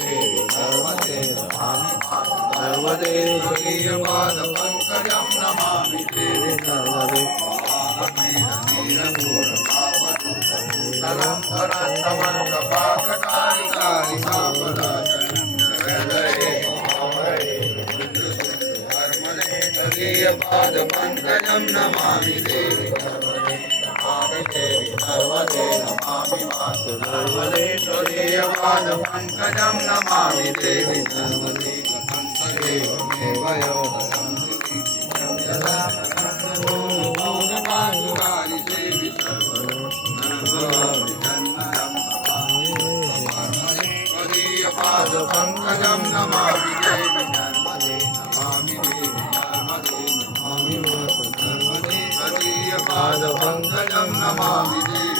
देवी नर्मदे नमामि नर्मदे त्वदीयपादपङ्कजं नमामि देवी नर्मदे नीरपूरपावतुतलं त्वदीयपादपङ्कजं नमामि देवी नर्मदे नमामि मातु नर्मदे त्वदीयपादपङ्कजं नमामि देवी नर्मदे देवमेव योगं त्वदीयपादपङ्कजं नमामि देवी नर्मदे नमामि देवी नर्मदे नमामि मातु नर्मदे त्वदीयपादपङ्कजं नमामि देवी